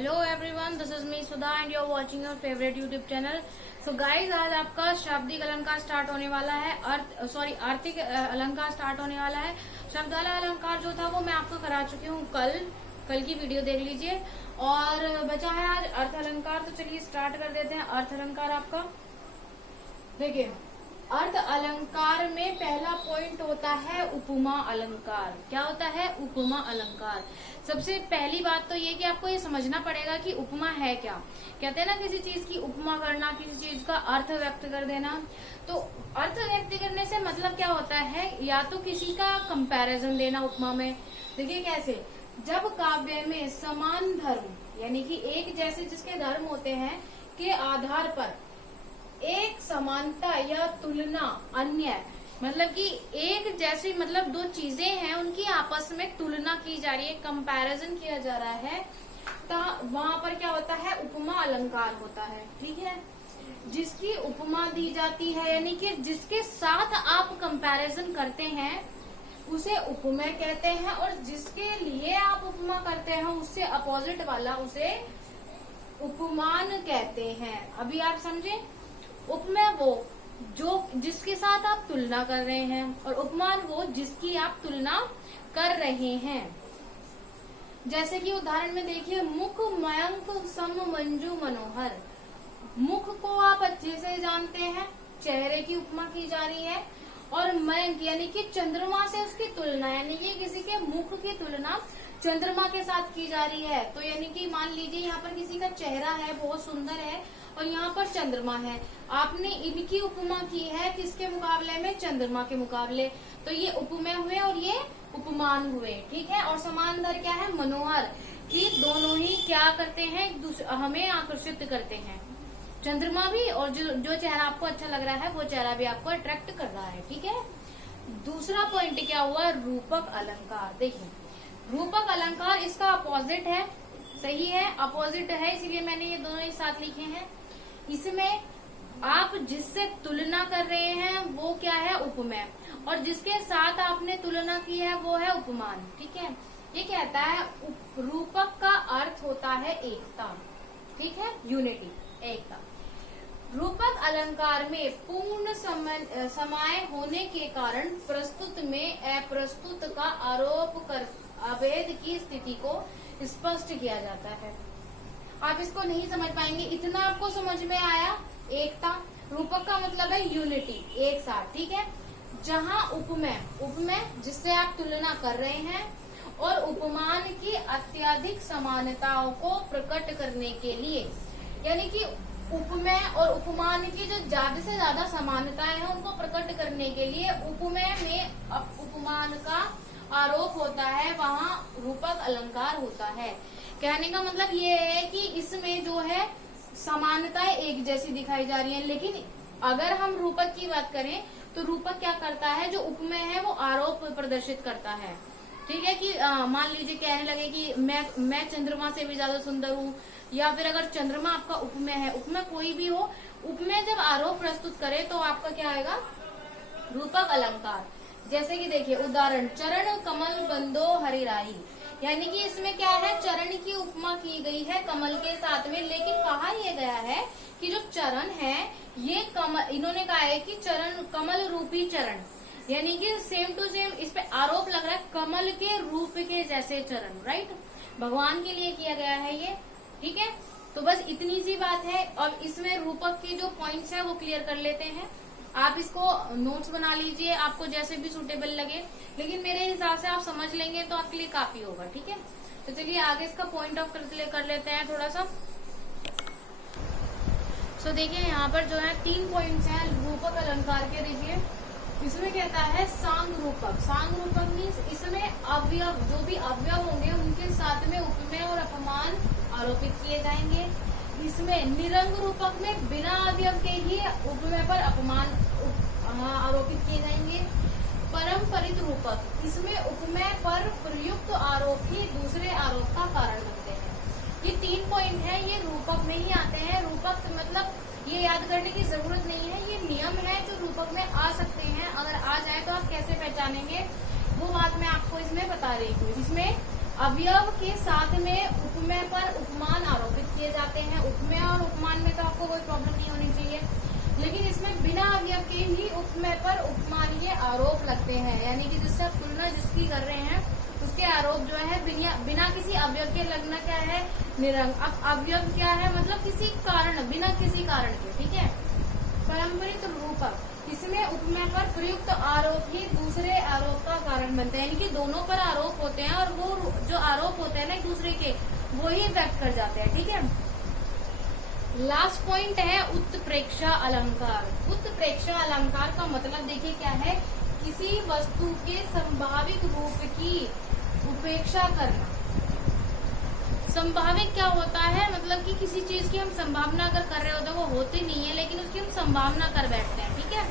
Hello everyone, this is me Sudha and you are watching your favourite YouTube channel. So guys, आज आपका शाब्दिक अलंकार start होने वाला है। आर्थिक अलंकार स्टार्ट होने वाला है। शब्दालय अलंकार जो था वो मैं आपको करा चुकी हूँ कल की वीडियो देख लीजिए। और बचा है आज अर्थ अलंकार। तो चलिए स्टार्ट कर देते हैं। अर्थ अलंकार आपका देखिए, अर्थ अलंकार में पहला पॉइंट होता है उपमा अलंकार। क्या होता है? उपमा अलंकार। सबसे पहली बात तो ये कि आपको ये समझना पड़ेगा कि उपमा है क्या। कहते हैं ना, किसी चीज की उपमा करना, किसी चीज का अर्थ व्यक्त कर देना। तो अर्थ व्यक्त करने से मतलब क्या होता है? या तो किसी का कंपैरिजन देना उपमा में। देखिए कैसे, जब काव्य में समान धर्म यानी कि एक जैसे जिसके धर्म होते हैं के आधार पर एक समानता या तुलना अन्य, मतलब कि एक जैसी, मतलब दो चीजें हैं उनकी आपस में तुलना की जा रही है, कंपैरिजन किया जा रहा है, तो वहां पर क्या होता है? उपमा अलंकार होता है। ठीक है, जिसकी उपमा दी जाती है यानी कि जिसके साथ आप कंपैरिजन करते हैं उसे उपमेय कहते हैं, और जिसके लिए आप उपमा करते हैं उससे अपोजिट वाला उसे उपमान कहते हैं। अभी आप समझे, उपमेय वो जो जिसके साथ आप तुलना कर रहे हैं, और उपमान वो जिसकी आप तुलना कर रहे हैं। जैसे कि उदाहरण में देखिए, मुख मयंक सम मंजू मनोहर। मुख को आप अच्छे से जानते हैं, चेहरे की उपमा की जा रही है, और मयंक यानी कि चंद्रमा से उसकी तुलना, यानी कि किसी के मुख की तुलना चंद्रमा के साथ की जा रही है। तो यानी कि मान लीजिए यहाँ पर किसी का चेहरा है, बहुत सुंदर है, और यहाँ पर चंद्रमा है। आपने इनकी उपमा की है किसके मुकाबले में? चंद्रमा के मुकाबले। तो ये उपमेय हुए और ये उपमान हुए। ठीक है, और समान दर क्या है? मनोहर, कि दोनों ही क्या करते हैं? हमें आकर्षित करते हैं। चंद्रमा भी और जो चेहरा आपको अच्छा लग रहा है वो चेहरा भी आपको अट्रैक्ट कर रहा है। ठीक है, दूसरा पॉइंट क्या हुआ? रूपक अलंकार। देखिए, रूपक अलंकार इसका अपोजिट है। सही है, अपोजिट है, इसीलिए मैंने ये दोनों एक साथ लिखे हैं। इसमें आप जिससे तुलना कर रहे हैं वो क्या है? उपमेय, और जिसके साथ आपने तुलना की है वो है उपमान। ठीक है, ये कहता है रूपक का अर्थ होता है एकता। ठीक है, यूनिटी, एकता। रूपक अलंकार में पूर्ण समाय होने के कारण प्रस्तुत में अप्रस्तुत का आरोप कर अभेद की स्थिति को स्पष्ट किया जाता है। आप इसको नहीं समझ पाएंगे, इतना आपको समझ में आया? एकता, रूपक का मतलब है यूनिटी, एक साथ। ठीक है, जहाँ उपमेय जिससे आप तुलना कर रहे हैं, और उपमान की अत्यधिक समानताओं को प्रकट करने के लिए, यानी कि उपमेय और उपमान की जो ज्यादा से ज्यादा समानताएं हैं उनको प्रकट करने के लिए उपमेय में उपमान का आरोप होता है, वहाँ रूपक अलंकार होता है। कहने का मतलब ये है कि इसमें जो है समानताएं एक जैसी दिखाई जा रही है, लेकिन अगर हम रूपक की बात करें तो रूपक क्या करता है? जो उपमेय है वो आरोप प्रदर्शित करता है। ठीक है, कि मान लीजिए कहने लगे कि मैं चंद्रमा से भी ज्यादा सुंदर हूँ, या फिर अगर चंद्रमा आपका उपमेय है, उपमेय कोई भी हो, उपमेय जब आरोप प्रस्तुत करे तो आपका क्या आएगा? रूपक अलंकार। जैसे कि देखिए उदाहरण, चरण कमल बंदो हरिराई, यानी कि इसमें क्या है? चरण की उपमा की गई है कमल के साथ में, लेकिन कहा यह गया है कि जो चरण है ये कमल, इन्होंने कहा है कि चरण कमल रूपी चरण, यानी कि सेम टू सेम इस पे आरोप लग रहा है, कमल के रूप के जैसे चरण। राइट, भगवान के लिए किया गया है ये। ठीक है, तो बस इतनी सी बात है। और इसमें रूपक के जो पॉइंट्स है वो क्लियर कर लेते हैं। आप इसको नोट्स बना लीजिए, आपको जैसे भी सुटेबल लगे, लेकिन मेरे हिसाब से आप समझ लेंगे तो आपके लिए काफी होगा। ठीक है, तो चलिए आगे इसका पॉइंट ऑफ कर लेते हैं थोड़ा सा। सो देखिए, यहाँ पर जो है 3 पॉइंट्स हैं रूपक अलंकार के। देखिए, इसमें कहता है सांग रूपक। सांग रूपक मीन्स इसमें अवयव, जो भी अवयव होंगे उनके साथ में उपमेय और अपमान आरोपित किए जाएंगे। इसमें निरंग रूपक में बिना अवयव के ही उपमेय पर अपमान आरोपित किए जाएंगे। परंपरित रूपक, इसमें उपमेय पर प्रयुक्त आरोप ही दूसरे आरोप का कारण बनते हैं। ये 3 पॉइंट है, ये रूपक में ही आते हैं। रूपक मतलब ये याद करने की जरूरत नहीं है, ये नियम है जो रूपक में आ सकते हैं। अगर आ जाए तो आप कैसे पहचानेंगे वो बात मैं आपको इसमें बता रही हूँ। इसमें अवयव के साथ में उपमेय पर उपमान आरोपित किए जाते हैं। उपमेय और उपमान में तो आपको कोई प्रॉब्लम नहीं होनी चाहिए, लेकिन इसमें बिना अवयव के ही उपमेय पर उपमानीय आरोप लगते हैं, यानी कि जिससे आप तुलना जिसकी कर रहे हैं उसके आरोप जो है बिना किसी अवयव के लगना क्या है, निरंग। अब अवयव क्या है, मतलब किसी कारण, बिना किसी कारण के, ठीक है। परंपरित रूपक, इसमें उपमेय पर प्रयुक्त आरोप ही दूसरे आरोप का कारण बनते हैं, यानी कि दोनों पर आरोप होते हैं और वो जो आरोप होते हैं ना एक दूसरे के, वो ही व्यक्त कर जाते हैं, ठीक है। लास्ट पॉइंट है उत्प्रेक्षा अलंकार। उत्प्रेक्षा अलंकार का मतलब देखिए क्या है, किसी वस्तु के संभावित रूप की उपेक्षा करना। संभावित क्या होता है, मतलब कि किसी चीज की हम संभावना अगर कर रहे होते हैं वो होती नहीं है, लेकिन उसकी हम संभावना कर बैठते हैं, ठीक है।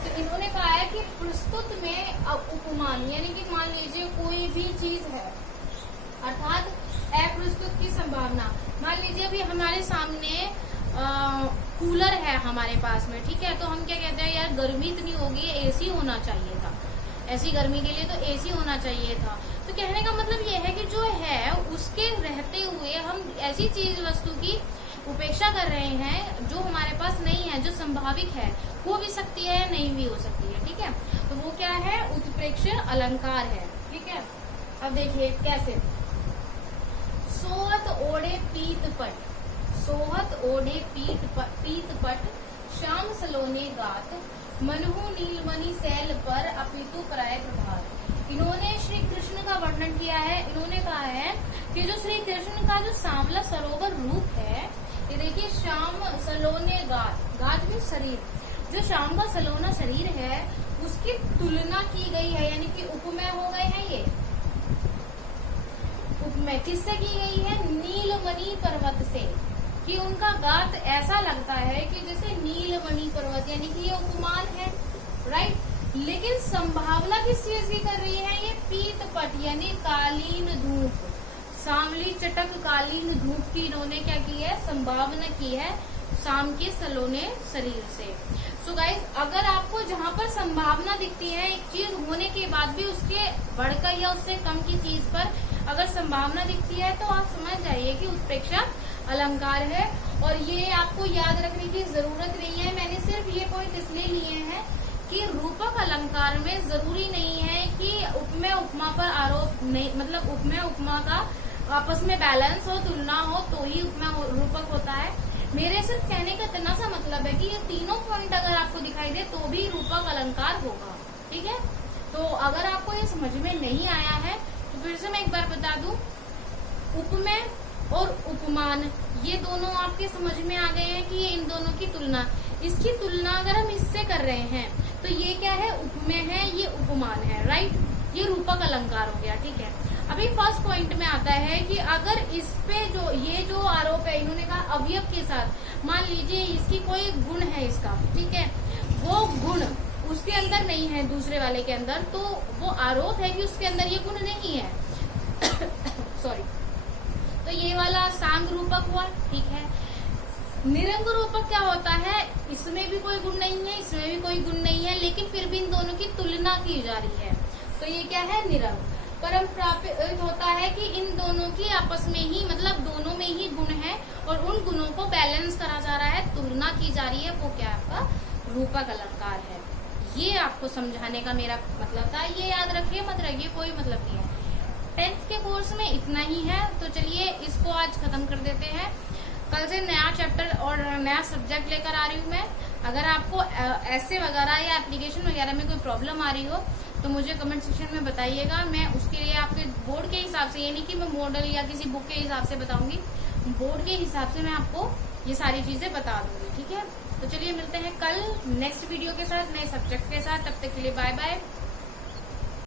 तो इन्होंने कहा है कि प्रस्तुत में उपमान, यानी कि मान लीजिए कोई भी चीज है, अर्थात अप्रस्तुत की संभावना। मान लीजिए अभी हमारे सामने कूलर है हमारे पास में, ठीक है, तो हम क्या कहते हैं, यार गर्मी इतनी होगी, एसी होना चाहिए था, ऐसी गर्मी के लिए तो एसी होना चाहिए था। तो कहने का मतलब ये है कि जो है उसके रहते हुए हम ऐसी चीज वस्तु की उपेक्षा कर रहे हैं जो हमारे पास नहीं है, जो संभाविक है, हो भी सकती है नहीं भी हो सकती है, ठीक है। तो वो क्या है, उत्प्रेक्ष अलंकार है, ठीक है। अब देखिए कैसे, सोहत ओढ़े पीत पट, सोहत ओढ़े पीत पट, श्याम सलोने गात, मनहु नीलमणि सैल पर अपितु प्राय प्रभात। इन्होंने श्री कृष्ण का वर्णन किया है। इन्होंने कहा है कि जो श्री कृष्ण का जो सांवला सरोवर रूप है, ये देखिए श्याम सलोने गात, गात भी शरीर, जो श्याम का सलोना शरीर है उसकी तुलना की गई है, यानी कि उपमेय हो गए हैं ये। उपमेय किससे की गई है, नीलमणि पर्वत से, कि उनका गात ऐसा लगता है कि जैसे नीलमणि पर्वत, यानी कि ये उपमान है, राइट। लेकिन संभावना किस चीज की कर रही है, ये पीत पट यानी कालीन धूप, सांवली चटक कालीन धूप की इन्होंने क्या की है, संभावना की है शाम के सलोने शरीर से। सो गाइस, अगर आपको जहाँ पर संभावना दिखती है एक चीज होने के बाद भी उसके बढ़कर या उससे कम की चीज पर अगर संभावना दिखती है, तो आप समझ जाइए कि उत्प्रेक्षा अलंकार है। और ये आपको याद रखने की जरूरत नहीं है, मैंने सिर्फ ये पॉइंट इसलिए लिए हैं कि रूपक अलंकार में जरूरी नहीं है कि उपमेय उपमा पर आरोप नहीं, मतलब उपमेय उपमा का आपस में बैलेंस हो, तुलना हो, तो ही उपमेय रूपक होता है। मेरे सिर्फ कहने का इतना सा मतलब है कि ये तीनों पॉइंट अगर आपको दिखाई दे तो भी रूपक अलंकार होगा, ठीक है। तो अगर आपको ये समझ में नहीं आया है तो फिर से मैं एक बार बता दूं, उपमेय और उपमान ये दोनों आपके समझ में आ गए हैं कि ये इन दोनों की तुलना, इसकी तुलना अगर हम इससे कर रहे हैं तो ये क्या है, उपमेय है, ये उपमान है, राइट। ये रूपक अलंकार हो गया, ठीक है। अभी फर्स्ट पॉइंट में आता है कि अगर इस पे जो ये जो आरोप है, इन्होंने कहा अवयव के साथ, मान लीजिए इसकी कोई गुण है इसका, ठीक है, वो गुण उसके अंदर नहीं है दूसरे वाले के अंदर, तो वो आरोप है कि उसके अंदर ये गुण नहीं है सॉरी। तो ये वाला सांग रूपक हुआ, ठीक है। निरंग रूपक क्या होता है, इसमें भी कोई गुण नहीं है, इसमें भी कोई गुण नहीं है, लेकिन फिर भी इन दोनों की तुलना की जा रही है, तो ये क्या है, निरंग। परम प्राप्त होता है कि इन दोनों की आपस में ही, मतलब दोनों में ही गुण है और उन गुणों को बैलेंस करा जा रहा है, तुलना की जा रही है, वो क्या आपका रूपक अलंकार है। ये आपको समझाने का मेरा मतलब था, ये याद रखिए, मत रखिए, कोई मतलब नहीं है। 10th के कोर्स में इतना ही है, तो चलिए इसको आज खत्म कर देते हैं। कल से नया चैप्टर और नया सब्जेक्ट लेकर आ रही हूँ मैं। अगर आपको ऐसे वगैरह या एप्लीकेशन वगैरह में कोई प्रॉब्लम आ रही हो तो मुझे कमेंट सेक्शन में बताइएगा, मैं उसके लिए आपके बोर्ड के हिसाब से, ये नहीं कि मैं मॉडल या किसी बुक के हिसाब से बताऊंगी, बोर्ड के हिसाब से मैं आपको ये सारी चीजें बता दूंगी, ठीक है। तो चलिए मिलते हैं कल नेक्स्ट वीडियो के साथ, नए सब्जेक्ट के साथ, तब तक के लिए बाय बाय।